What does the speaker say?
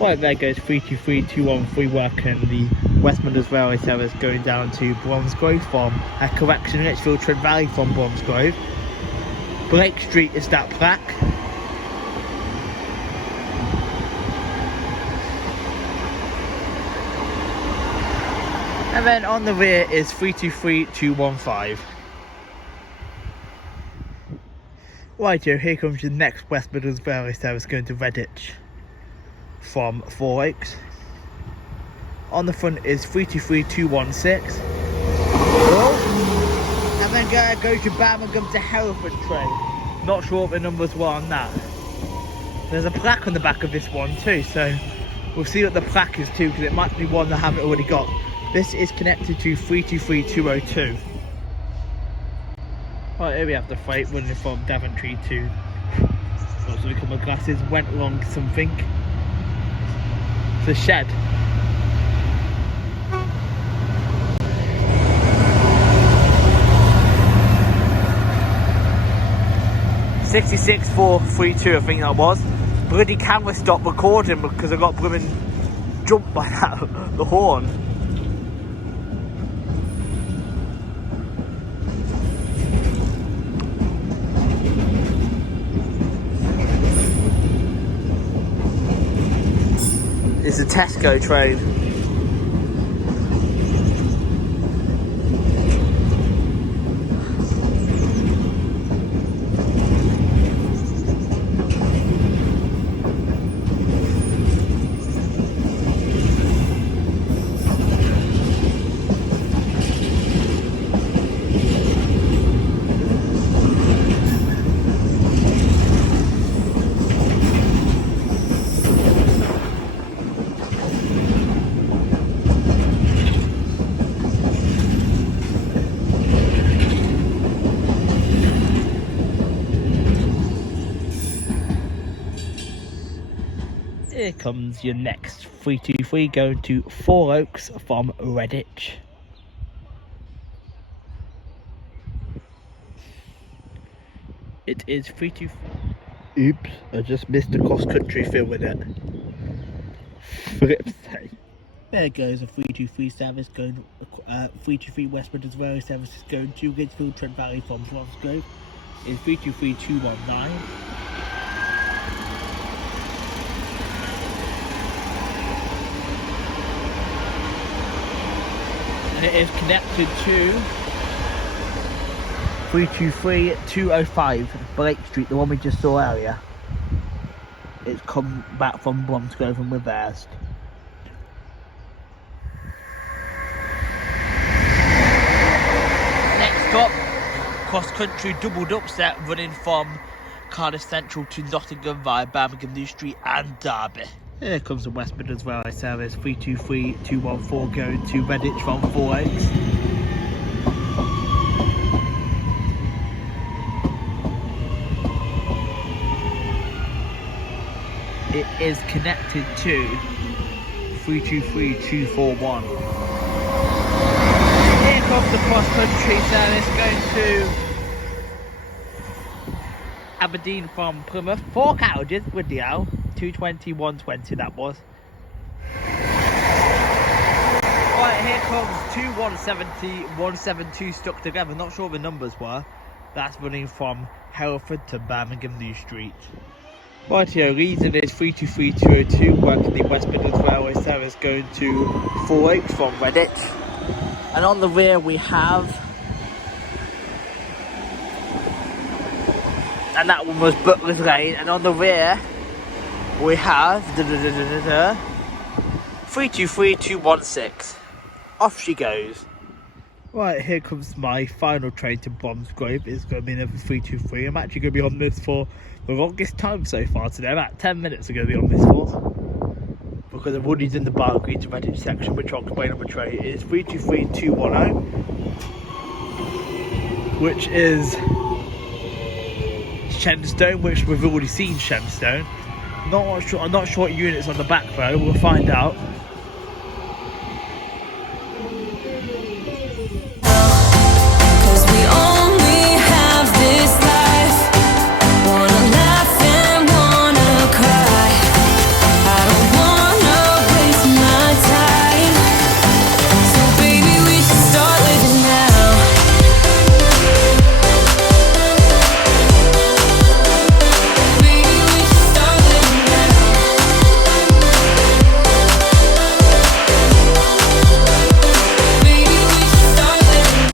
Right, there goes 323213 working the West Midlands Railway service going down to Bromsgrove from a correction, Lichfield Trent Valley from Bromsgrove. Blake Street is that plaque. And then on the rear is 323215. Right, here comes your next West Midlands Railway service going to Redditch from Four Oaks. On the front is 323216. Oh. And then go to Birmingham to Hereford train. Not sure what the numbers were on that. There's a plaque on the back of this one too, so we'll see what the plaque is too, because it might be one that I haven't already got. This is connected to 323202. Right, here we have the freight running from Daventry to, what's it called, my glasses, went along something. It's a shed. $66,432, I think that was. Bloody camera stopped recording because I got blooming jumped by that, the horn. It's a Tesco train. Here comes your next 323 going to Four Oaks from Redditch. It is 323. Oops, I just missed the cross country film with it. Flip's sake. There goes a 323 service going, 323 West Midlands Railway service is going to Lichfield Trent Valley from Bromsgrove. It's 323219. And it is connected to 323205 Blake Street, the one we just saw earlier. It's come back from Bromsgrove and reversed. Next up, cross country doubled upset running from Cardiff Central to Nottingham via Birmingham New Street and Derby. Here comes the West Midlands Railway service 323214 going to Redditch from Four Oaks. It is connected to 323241. Here comes the cross country service going to Aberdeen from Plymouth. 4 carriages with the L. 220, 120 that was. Right, here comes 2 170, 172 stuck together. Not sure what the numbers were. That's running from Hereford to Birmingham New Street. Right here, reason is 323202 working the West Midlands Railway service going to Four Oaks from Redditch. And on the rear we have, and that one was Butler's Lane, and on the rear we have 323216. Off she goes. Right, here comes my final train to Bromsgrove. It's going to be another 323. I'm actually going to be on this for the longest time so far today. About 10 minutes I'm going to be on this for, because I've already done the Barclay to Redditch section, which I'll explain on the tray. It is 323210, which is Shenstone, which we've already seen Shenstone. I'm not sure what units on the back though, we'll find out.